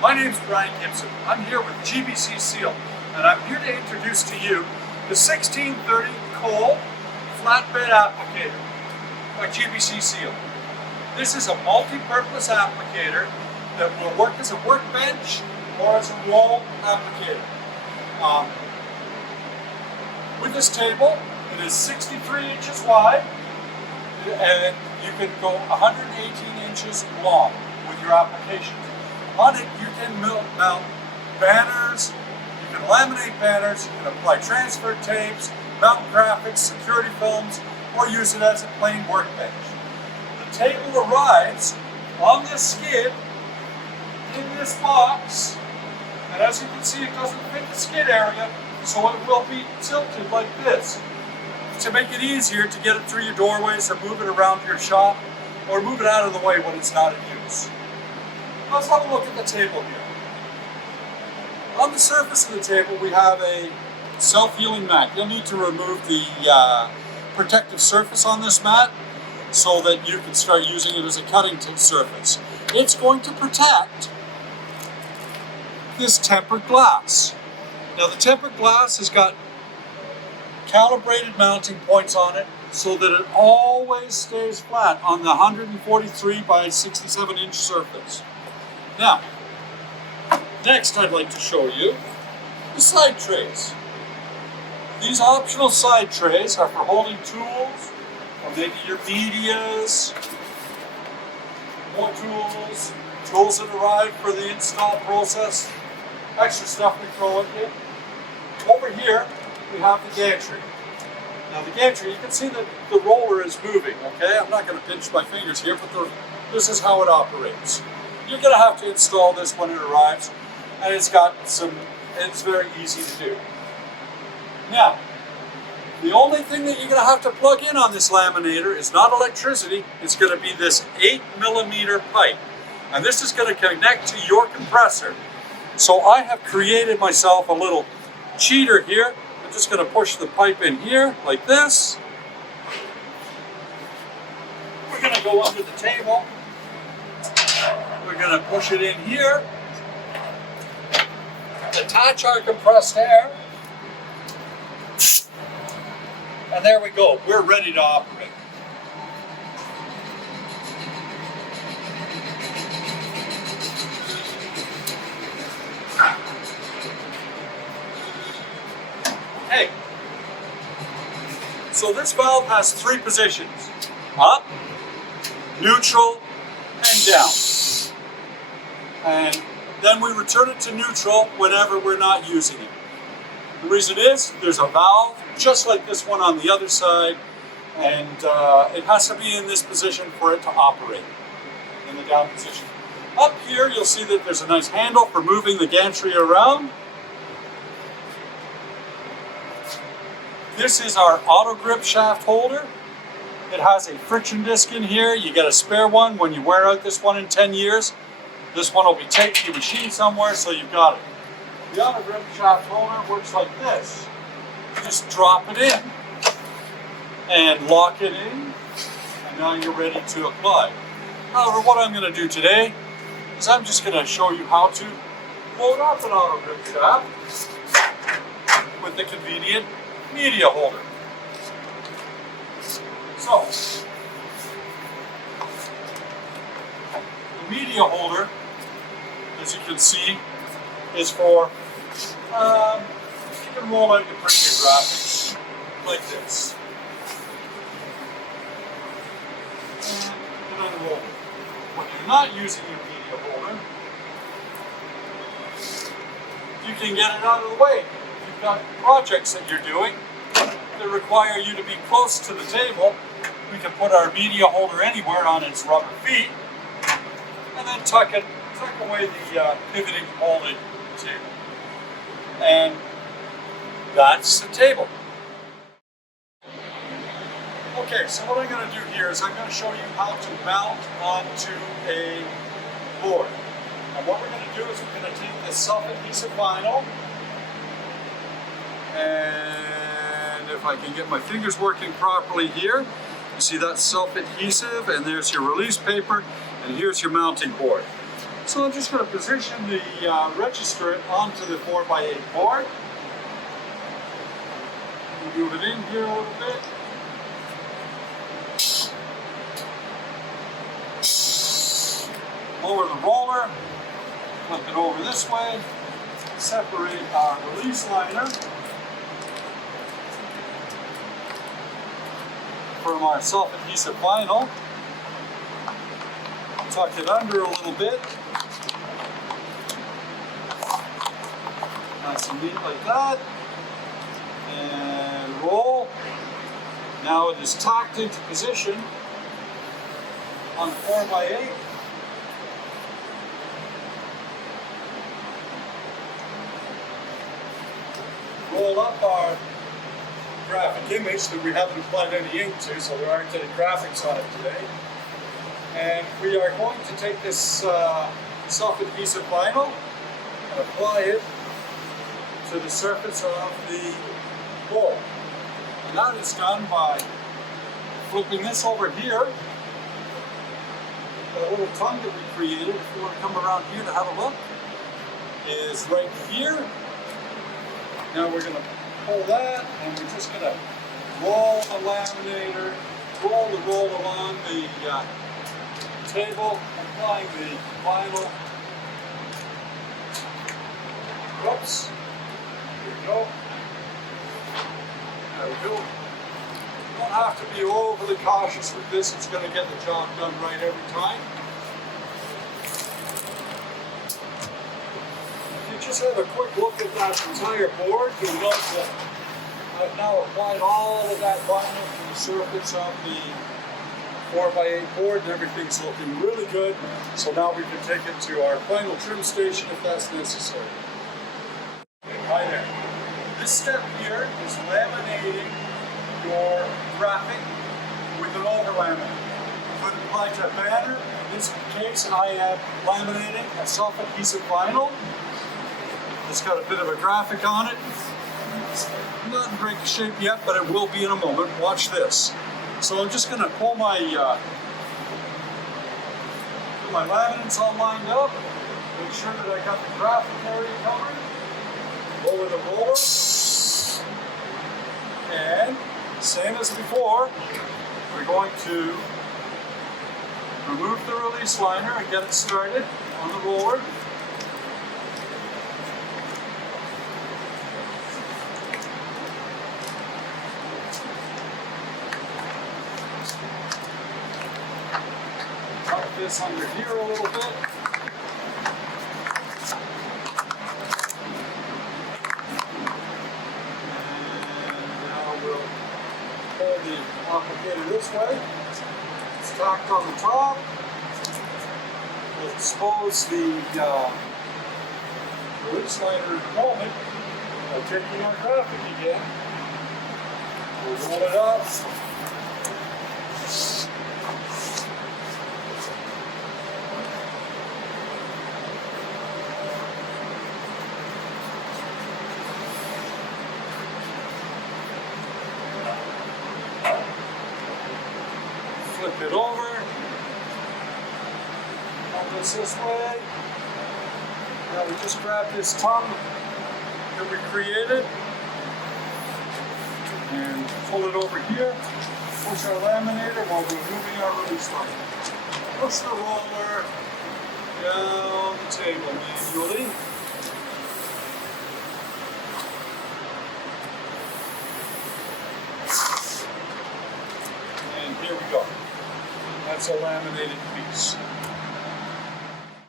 My name is Brian Gibson. I'm here with GBC SEAL, and I'm here to introduce to you the 1630 Cole Flatbed Applicator by GBC SEAL. This is a multi-purpose applicator that will work as a workbench or as a wall applicator. With this table, it is 63 inches wide, and you can go 118 inches long with your applications. On it, you can mount banners, you can laminate banners, you can apply transfer tapes, mount graphics, security films, or use it as a plain workbench. The table arrives on this skid in this box, and as you can see, it doesn't fit the skid area, so it will be tilted like this to make it easier to get it through your doorways or move it around your shop or move it out of the way when it's not in use. Let's have a look at the table here. On the surface of the table, we have a self-healing mat. You'll need to remove the protective surface on this mat so that you can start using it as a cutting surface. It's going to protect this tempered glass. Now, the tempered glass has got calibrated mounting points on it so that it always stays flat on the 143 by 67 inch surface. Now, next I'd like to show you the side trays. These optional side trays are for holding tools, or maybe your medias, more tools, tools that arrive for the install process, extra stuff we throw in here. Over here, we have the gantry. Now the gantry, you can see that the roller is moving, okay? I'm not going to pinch my fingers here, but this is how it operates. You're going to have to install this when it arrives, and it's very easy to do. Now, the only thing that you're going to have to plug in on this laminator is not electricity, it's going to be this 8mm pipe. And this is going to connect to your compressor. So I have created myself a little cheater here. I'm just going to push the pipe in here, like this. We're going to go under the table. We're going to push it in here, attach our compressed air, and there we go. We're ready to operate. Okay, so this valve has 3 positions: up, neutral, and down. And then we return it to neutral whenever we're not using it. The reason is, there's a valve just like this one on the other side, and it has to be in this position for it to operate, in the down position. Up here, you'll see that there's a nice handle for moving the gantry around. This is our auto grip shaft holder. It has a friction disc in here. You get a spare one when you wear out this one in 10 years. This one will be taped to your machine somewhere, so you've got it. The auto grip shaft holder works like this. You just drop it in and lock it in, and now you're ready to apply. However, what I'm going to do today is I'm just going to show you how to load up an auto grip shaft with the convenient media holder. So, the media holder, as you can see, is for, you can roll out your printed graphics like this. And unroll it. When you're not using your media holder, you can get it out of the way. If you've got projects that you're doing that require you to be close to the table, we can put our media holder anywhere on its rubber feet, and then tuck away the pivoting holding table. And that's the table. Okay, so what I'm going to do here is I'm going to show you how to mount onto a board. And what we're going to do is we're going to take this self-adhesive vinyl, and if I can get my fingers working properly here, you see that's self-adhesive, and there's your release paper, and here's your mounting board. So I'm just going to position the register onto the 4x8 board. Move it in here a little bit. Lower the roller, flip it over this way, separate our release liner from our self-adhesive vinyl. Tuck it under a little bit. Nice and neat like that. And roll. Now it is tacked into position on the 4x8. Roll up our graphic image that we haven't applied any ink to, so there aren't any graphics on it today. And we are going to take this self-adhesive vinyl and apply it to the surface of the board. And that is done by flipping this over here. The little tongue that we created, if you want to come around here to have a look, is right here. Now we're going to pull that, and we're just going to roll the laminator, roll the roll along the table, applying the vinyl. Whoops. Here we go. There we go. You don't have to be overly cautious with this. It's going to get the job done right every time. Just have a quick look at that entire board. You'll note that I've now applied all of that vinyl to the surface of the 4x8 board, and everything's looking really good. So now we can take it to our final trim station if that's necessary. Hi there. This step here is laminating your graphic with an overlaminate. Put it applied to a banner. In this case, I am laminating a self-adhesive vinyl. It's got a bit of a graphic on it. It's not in great shape yet, but it will be in a moment. Watch this. So I'm just going to pull my laminates all lined up. Make sure that I got the graphic area covered. Lower the roller. And same as before, we're going to remove the release liner and get it started on the roller. This under here a little bit. And now we'll pull the applicator this way. It's tacked on the top. We'll expose the release liner in a moment by taking our graphic again. We'll roll it up. Flip it over, hold this way. Now we just grab this tongue that we created and pull it over here, push our laminator while we're moving our release line. Push the roller down the table manually. And here we go. That's a laminated piece.